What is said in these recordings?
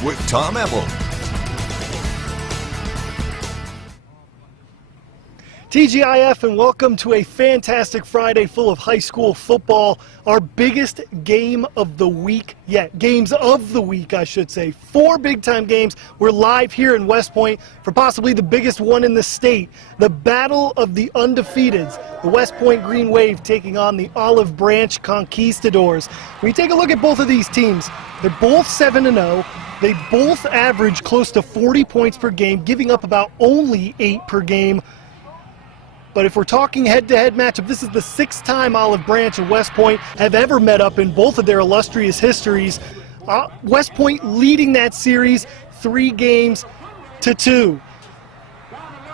Sports with Tom Ebel. TGIF, and welcome to a fantastic Friday full of high school football. Our biggest game of the week yet. Games of the week, I should say. 4 big-time games. We're live here in West Point for possibly the biggest one in the state. The Battle of the Undefeateds. The West Point Green Wave taking on the Olive Branch Conquistadors. When you take a look at both of these teams, they're both 7-0. They both average close to 40 points per game, giving up about only 8 per game. But if we're talking head-to-head matchup, this is the 6th time Olive Branch and West Point have ever met up in both of their illustrious histories. West Point leading that series 3-2.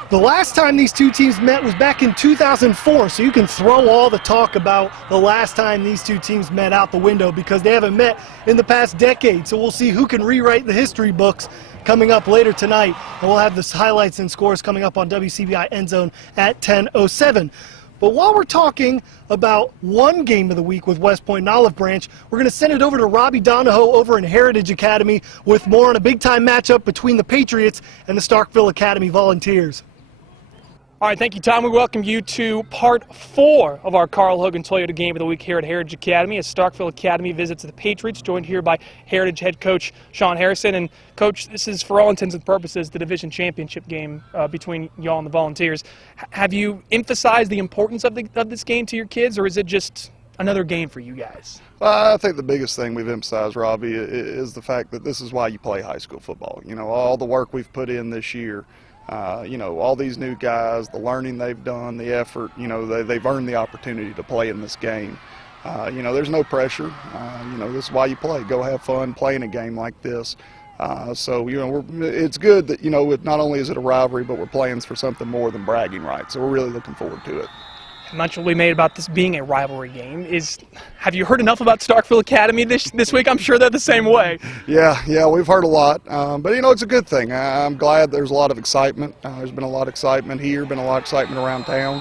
The last time these two teams met was back in 2004, so you can throw all the talk about the last time these two teams met out the window because they haven't met in the past decade. So we'll see who can rewrite the history books coming up later tonight, and we'll have the highlights and scores coming up on WCBI End Zone at 10:07. But while we're talking about one game of the week with West Point and Olive Branch, we're going to send it over to Robbie Donahoe over in Heritage Academy with more on a big-time matchup between the Patriots and the Starkville Academy Volunteers. All right, thank you, Tom. We welcome you to part 4 of our Carl Hogan Toyota Game of the Week here at Heritage Academy as Starkville Academy visits the Patriots, joined here by Heritage head coach Sean Harrison. And, Coach, this is, for all intents and purposes, the division championship game between y'all and the Volunteers. Have you emphasized the importance of this game to your kids, or is it just another game for you guys? I think the biggest thing we've emphasized, Robbie, is the fact that this is why you play high school football. You know, all the work we've put in this year, you know, all these new guys, the learning they've done, the effort, you know, they've earned the opportunity to play in this game. You know, there's no pressure. You know, this is why you play. Go have fun playing a game like this. So, you know, it's good that, you know, not only is it a rivalry, but we're playing for something more than bragging rights. So we're really looking forward to it. Much will be made about this being a rivalry game. Have you heard enough about Starkville Academy this week? I'm sure they're the same way. Yeah, we've heard a lot. But, you know, it's a good thing. I'm glad there's a lot of excitement. There's been a lot of excitement here, been a lot of excitement around town.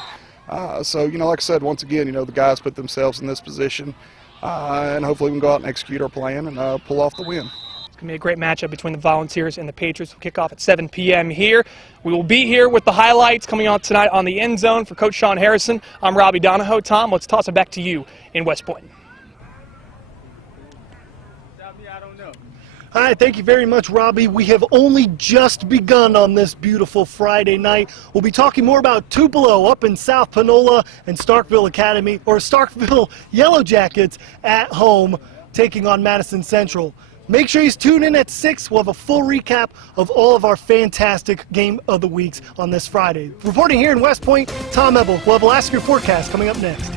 So, you know, like I said, once again, you know, the guys put themselves in this position. And hopefully we can go out and execute our plan and pull off the win. It's going to be a great matchup between the Volunteers and the Patriots. We'll kick off at 7 p.m. here. We will be here with the highlights coming on tonight on the End Zone for Coach Sean Harrison. I'm Robbie Donahoe. Tom, let's toss it back to you in West Point. All right, thank you very much, Robbie. We have only just begun on this beautiful Friday night. We'll be talking more about Tupelo up in South Panola and Starkville Academy, or Starkville Yellow Jackets at home taking on Madison Central. Make sure you tune in at 6. We'll have a full recap of all of our fantastic Game of the Weeks on this Friday. Reporting here in West Point, Tom Ebel. We'll have Alaska forecast coming up next.